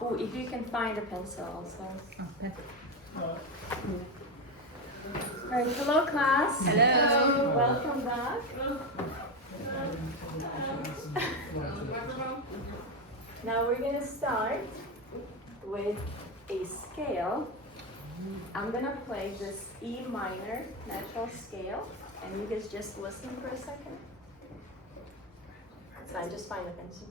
Oh, if you can find a pencil also. Okay. Alright, hello class. Hello. Welcome back. Now we're gonna start with a scale. I'm gonna play this E minor natural scale, and you guys just listen for a second. It's fine, just find a pencil.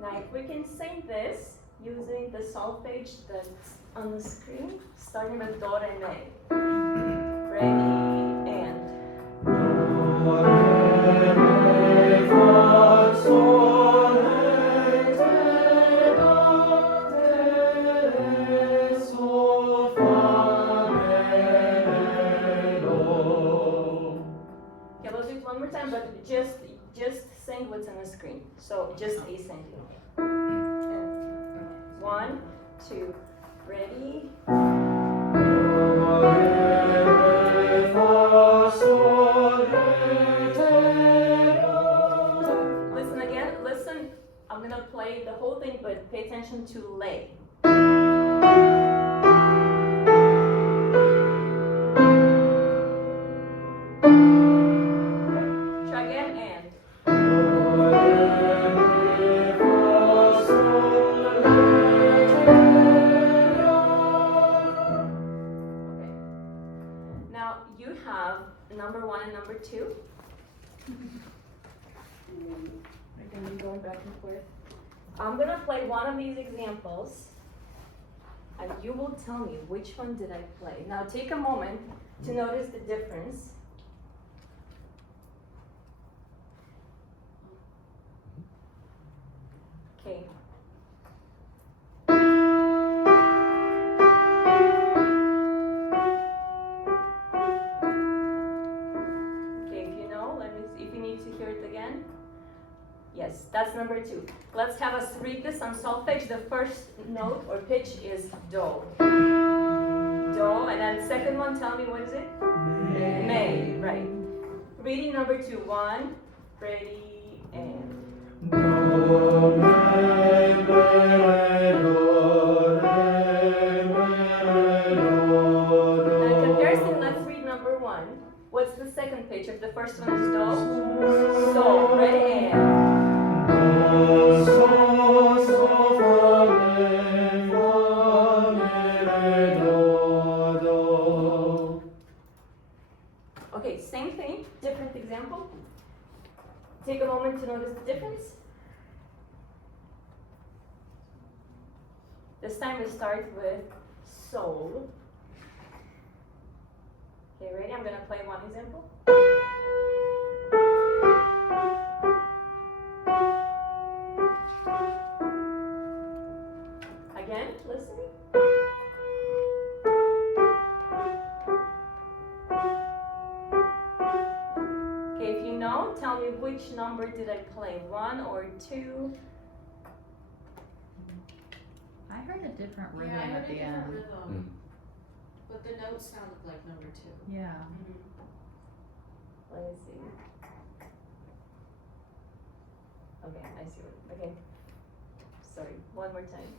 Now, if we can sing this using the solfege that's on the screen, starting with do, re, mi. Ready, and. Do, re, mi, fa, sol, re, re, sol, fa, re, do. Okay, we'll do it one more time, but just sing what's on the screen. So just ascending. 1, 2, ready. Listen again, listen. I'm gonna play the whole thing, but pay attention to lay. Try again, and. Number 1 and number 2. We're going to be going back and forth. I'm going to play one of these examples, and you will tell me which one did I play. Now take a moment to notice the difference. Okay. Yes, that's number 2. Let's have us read this on solfege. The first note or pitch is do. Do, and then second one, tell me what is it? May, right. Reading number 2, 1, ready, and. Do, re, mi, do, re, mi, do. Now in comparison, let's read number 1. What's the second pitch? If the first one is do, so, ready, and. Okay, same thing, different example. Take a moment to notice the difference. This time we start with sol. Okay, ready? I'm gonna play one example. Again, listening. Okay, if you know, tell me which number did I play, 1 or 2? I heard a different rhythm Yeah, I heard at a the end. different rhythm. But the notes sounded like number 2. Yeah. Let me see. Okay, I see what, okay. Sorry, one more time.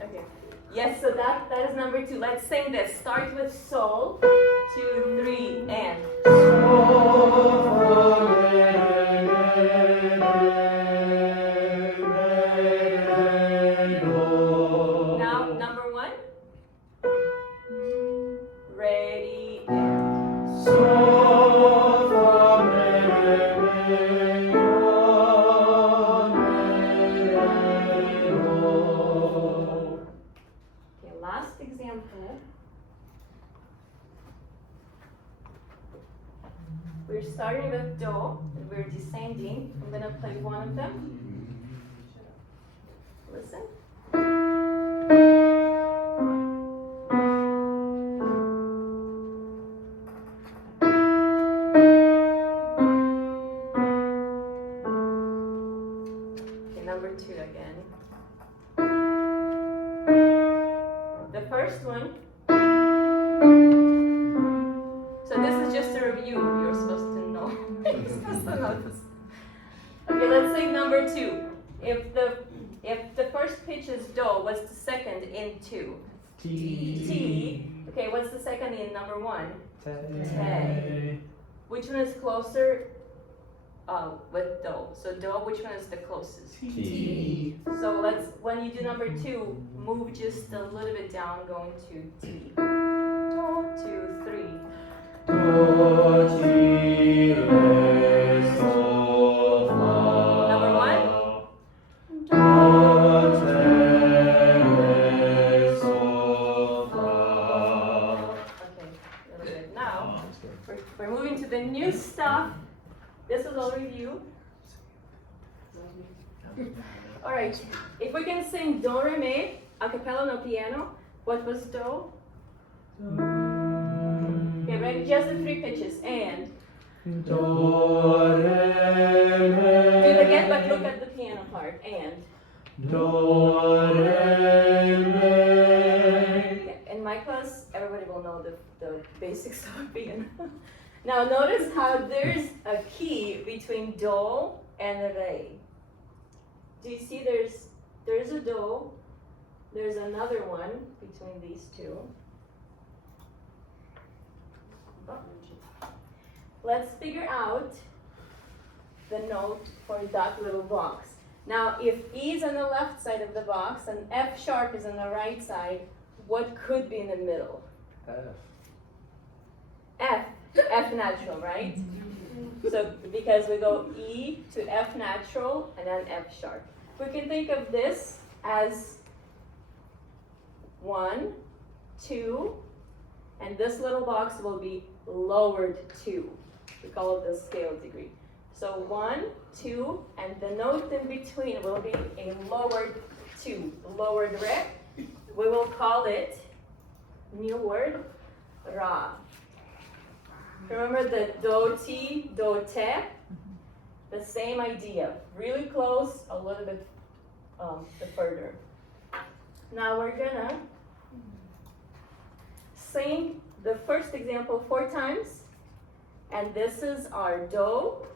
Okay. Yes, so that is number 2. Let's sing this. Start with sol. 2, 3, and. Now, number 1. Ready, and. Sol, fa, re, okay, last example. We're starting with do, and we're descending. I'm gonna play one of them. Listen. 2 again. The first one. So this is just a review. You're supposed to know. You're supposed to know this. Okay, let's say number 2. If the first pitch is do, what's the second in 2? T. Okay, what's the second in number 1? Te. Which one is closer with do? So do, which one is the closest? T. So when you do number 2, move just a little bit down, going to T. 2, 3. Do, ti, re, sol, fa. Number 1? Do, te, re, sol, fa. Okay, a little bit. Now, we're moving to the new stuff. This is all review. Alright, if we can sing do, re, mi, a cappella, no piano, what was do? Okay, right, just the 3 pitches, and Do, re, mi. do it again, but look at the piano part, and. Do, re, mi. Yeah, in my class, everybody will know the basics of piano. Now notice how there's a key between do and re. Do you see there's a do, there's another one between these two. Let's figure out the note for that little box. Now if E is on the left side of the box and F sharp is on the right side, what could be in the middle? F natural, right? So because we go E to F natural and then F sharp. We can think of this as 1, 2, and this little box will be lowered 2. We call it the scale degree. So 1, 2, and the note in between will be a lowered 2, lowered re. We will call it, new word, ra. Remember the do, ti, do, te? The same idea, really close, a little bit further. Now we're gonna sing the first example 4 times, and this is our do,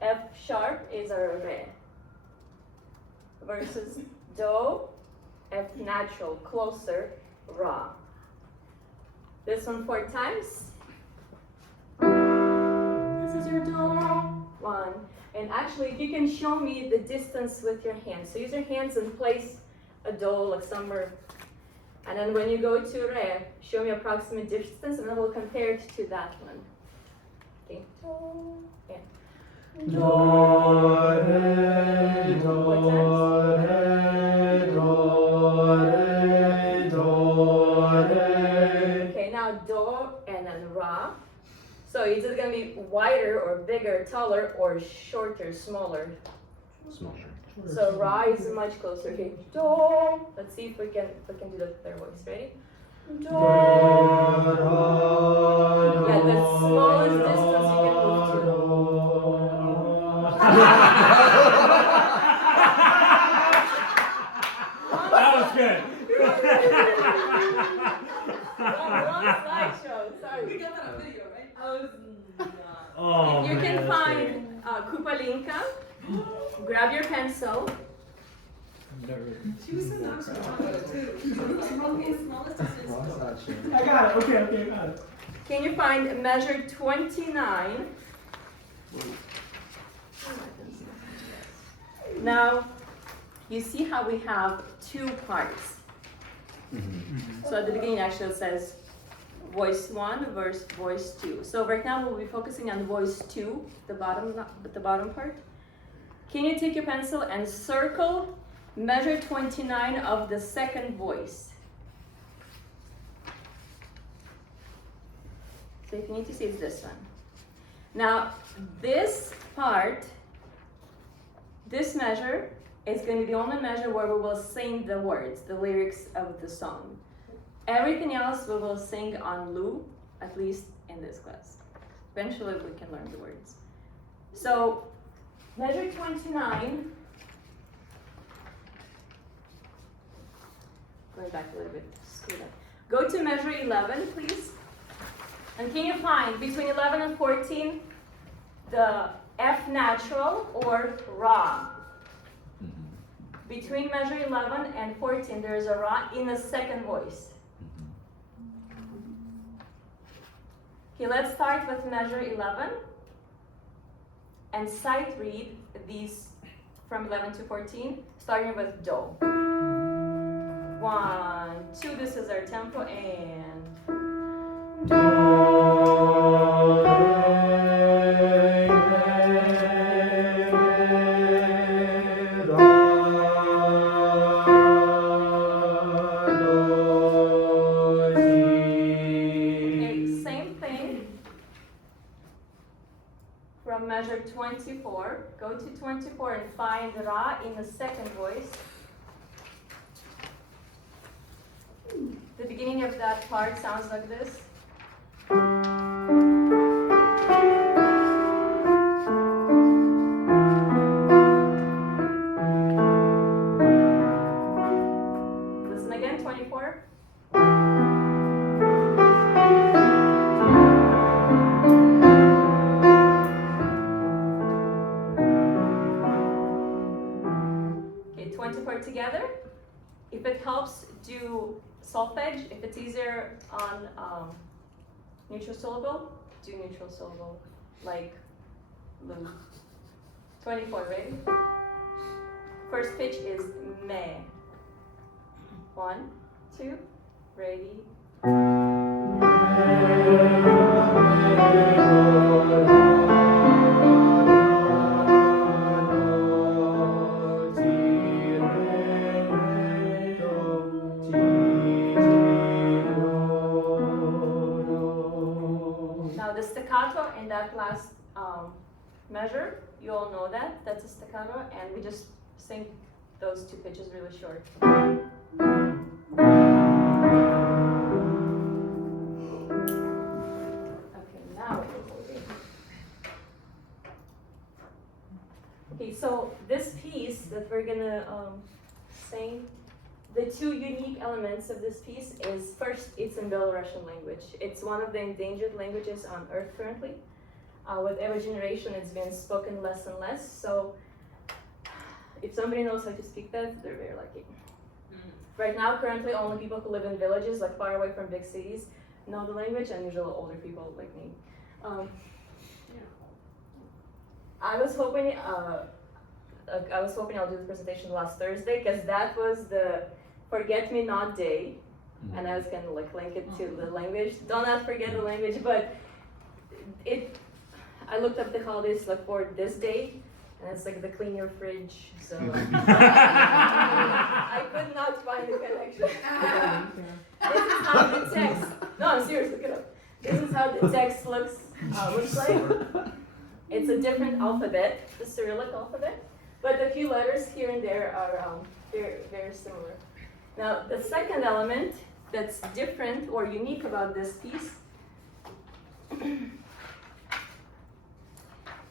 F sharp is our re, versus do, F natural, closer, ra. This one 4 times. This is your do. 1. And actually, if you can show me the distance with your hands. So use your hands and place a do like somewhere. And then when you go to re, show me approximate distance, and then we'll compare it to that one. Okay. Do. Yeah. Do, re, do, re, do, re, do, re. Okay, now do and then ra. So is it gonna be wider or bigger, taller, or shorter, smaller? Smaller. So ra is much closer. Okay, do. Let's see if we can do the third voice. Ready? Do. Yeah, the smallest distance you can move to. That was good. Wrong slideshow. Sorry. We got that on video, right? Oh, You man, can that's find Kupalinka. Grab your pencil. She was so nice about it too. She was like, okay, smallest distance. I got it. Okay, I got it. Can you find measure 29? Now, you see how we have 2 parts. So at the beginning actually it says voice 1 versus voice 2. So right now we'll be focusing on voice 2, the bottom part. Can you take your pencil and circle measure 29 of the second voice? So if you need to see, it's this one. Now, this part, this measure is going to be the only measure where we will sing the words, the lyrics of the song. Everything else we will sing on loop, at least in this class. Eventually we can learn the words. So, measure 29 Going back a little bit. Screw that. Go to measure 11, please. And can you find between 11 and 14 the F natural or Ra? Between measure 11 and 14, there is a Ra in the second voice. Okay, let's start with measure 11 and sight read these from 11 to 14, starting with Do. 1, 2, this is our tempo, and from measure 24, go to 24 and find Ra in the second voice. The beginning of that part sounds like this. Listen again, 24. Together. If it helps, do solfege. If it's easier on neutral syllable, do neutral syllable, like Lu. 24, ready? First pitch is me. 1, 2, ready. The staccato in that last measure, you all know that, that's a staccato, and we just sing those two pitches really short. Okay, now okay, so this piece that we're gonna sing, the two unique elements of this piece is, first, it's in Belarusian language. It's one of the endangered languages on earth currently. With every generation, it's been spoken less and less. So if somebody knows how to speak that, they're very lucky. Right now, currently, only people who live in villages, like far away from big cities, know the language, and usually older people like me. I was hoping I'll do the presentation last Thursday, because that was the Forget-Me-Not Day, and I was gonna like link it to the language. Do not forget the language, but I looked up the holidays like for this day, and it's like the clean your fridge, so I could not find the connection. This is how the text, no, I'm serious, look it up. This is how the text looks like. It's a different alphabet, the Cyrillic alphabet, but a few letters here and there are very, very similar. Now, the second element that's different or unique about this piece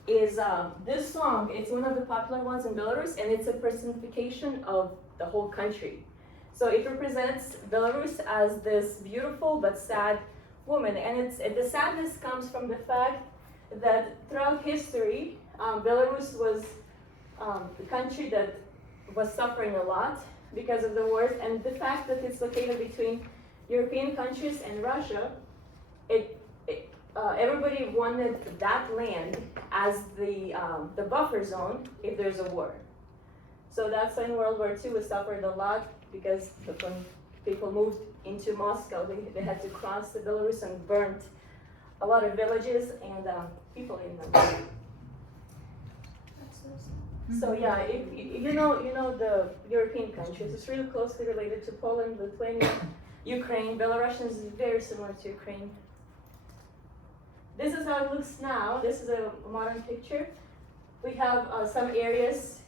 is this song. It's one of the popular ones in Belarus, and it's a personification of the whole country. So it represents Belarus as this beautiful but sad woman, and the sadness comes from the fact that throughout history, Belarus was the country that was suffering a lot because of the wars, and the fact that it's located between European countries and Russia, everybody wanted that land as the buffer zone if there's a war. So that's why in World War II we suffered a lot, because when people moved into Moscow, they had to cross the Belarus and burnt a lot of villages and people in them. So yeah, if you know the European countries, it's really closely related to Poland, Lithuania, Ukraine. Belarusian is very similar to Ukraine. This is how it looks now. This is a modern picture. We have some areas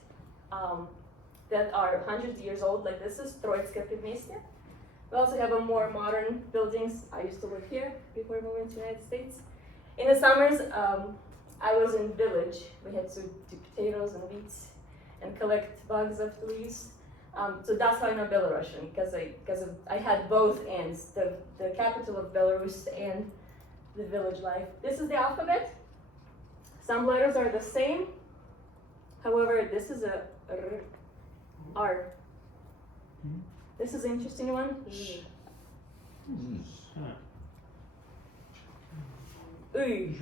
that are hundreds of years old, like this is Troitska Predmestya. We also have a more modern buildings. I used to live here before moving to the United States. In the summers, I was in village. We had to do potatoes and wheats and collect bugs of the leaves. So that's how I know Belarusian, because I had both ends, the capital of Belarus and the village life. This is the alphabet. Some letters are the same. However, this is a R. This is an interesting one. Uy.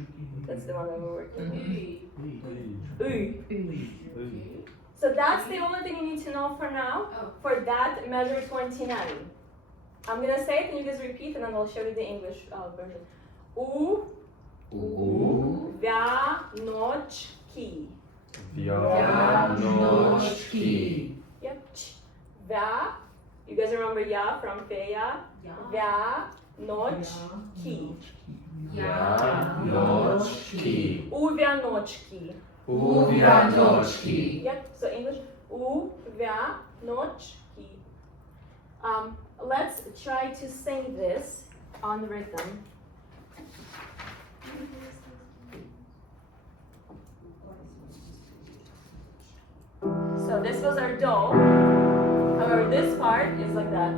That's the one that we're working with. Uy. So that's the only thing you need to know for now. For that, measure 29. I'm gonna say it and you guys repeat, and then I'll show you the English version. Vyanotchki. Vyanotchki. Yep. Vya. You guys remember ya from Feya? Vyanotchki. Vyanotchki. Uvyanotchki. Uvyanotchki. Yep, so English, uvyanotchki. Let's try to say this on rhythm. So this was our do. However, this part is like that.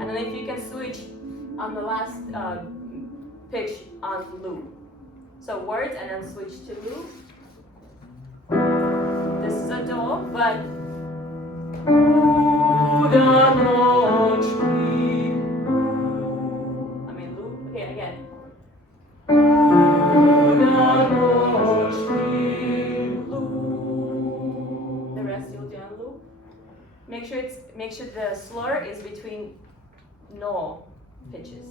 And then if you can switch on the last pitch on lu. So words and then switch to lu. This is a do, but I mean lu. Okay, again. The rest you'll do on lu. Make sure the slur is between no pitches.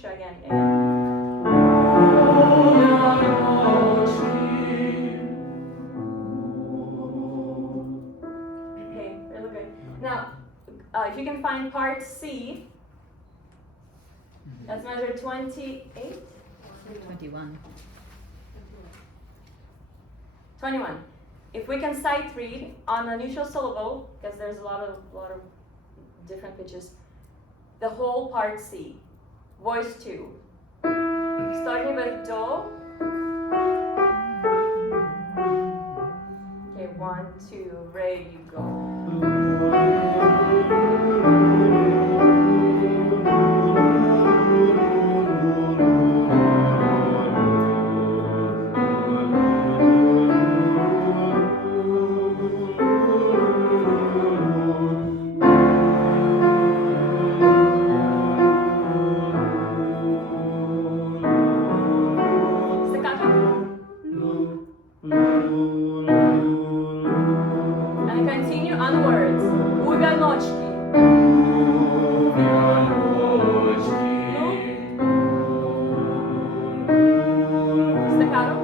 Try again. Okay, really good. Now, if you can find part C, that's measure 28. 21. 21. If we can sight read on a neutral syllable, because there's a lot of different pitches, the whole part C, voice 2. Starting with do. Okay, 1, 2, re, you go. And continue on words. Uvyanotchki. Staccato.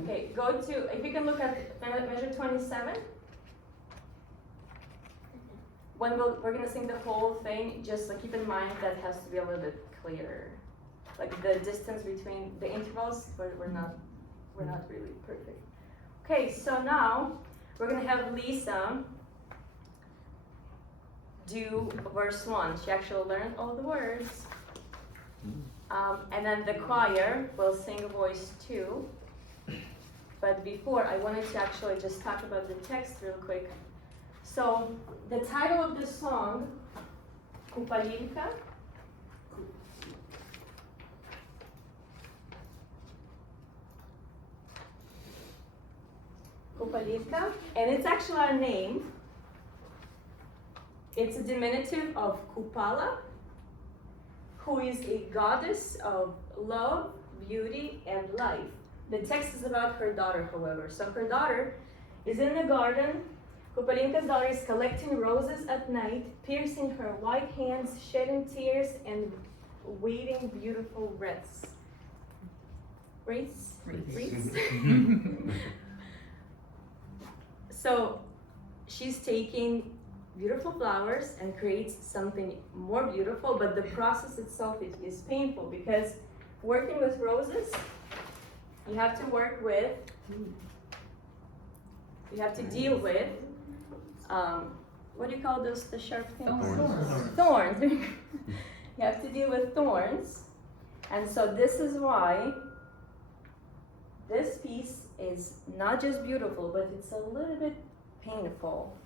Okay, go to, if you can look at measure 27. When we're gonna sing the whole thing, just keep in mind that has to be a little bit clearer. Like the distance between the intervals, we're not really perfect. Okay, so now we're gonna have Lisa do verse 1. She actually learned all the words. And then the choir will sing voice 2. But before, I wanted to actually just talk about the text real quick. So the title of this song, Kupalinka, and it's actually our name. It's a diminutive of Kupala, who is a goddess of love, beauty, and life. The text is about her daughter, however. So her daughter is in the garden. Kupalinka's daughter is collecting roses at night, piercing her white hands, shedding tears, and weaving beautiful wreaths. Wreaths? So she's taking beautiful flowers and creates something more beautiful, but the process itself is painful, because working with roses, you have to work with, you have to deal with what do you call those, the sharp things? Thorns. Thorns. You have to deal with thorns. And so this is why this piece is not just beautiful, but it's a little bit painful.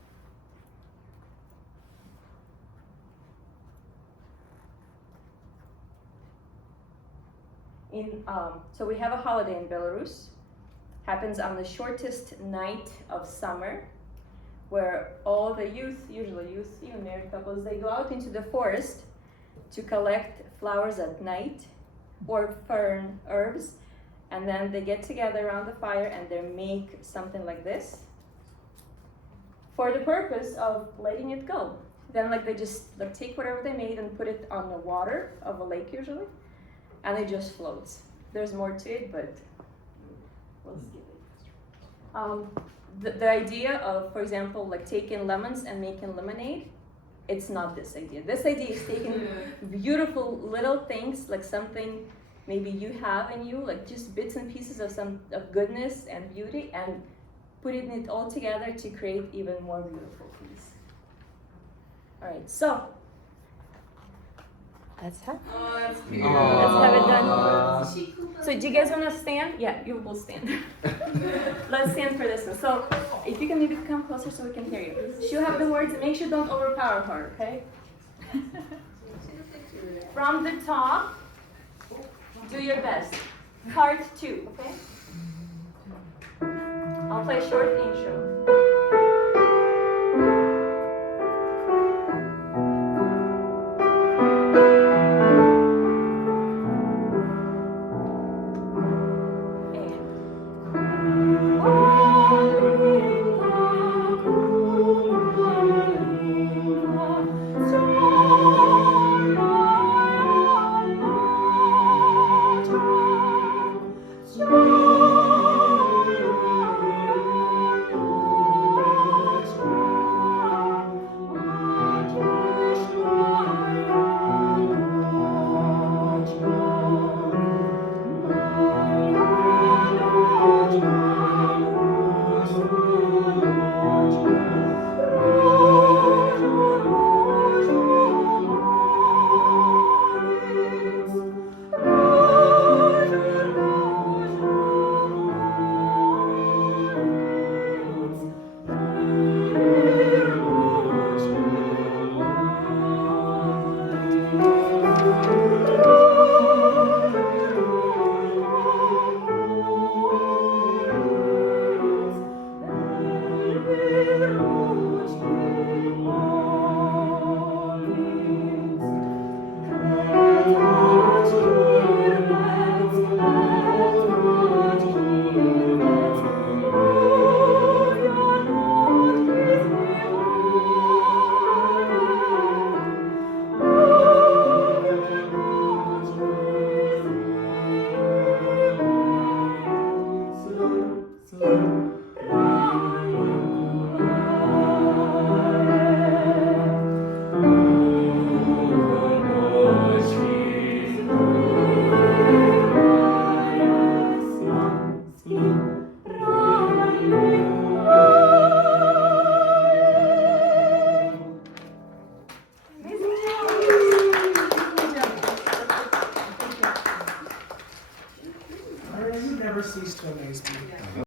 So we have a holiday in Belarus. Happens on the shortest night of summer, where all the youth, usually youth, even married couples, they go out into the forest to collect flowers at night or fern herbs, and then they get together around the fire and they make something like this for the purpose of letting it go. Then they just take whatever they made and put it on the water of a lake usually, and it just floats. There's more to it, but we'll skip it. The idea of, for example, taking lemons and making lemonade, it's not this idea. This idea is taking beautiful little things, like something maybe you have in you, like just bits and pieces of goodness and beauty, and putting it all together to create even more beautiful piece. All right, so let's have. Oh, that's cute. Let's have it done. So do you guys want to stand? Yeah, you will stand. Let's stand for this one. So if you can maybe come closer so we can hear you. She'll have the words, and make sure don't overpower her, okay? From the top, do your best. Part 2, okay? I'll play short intro.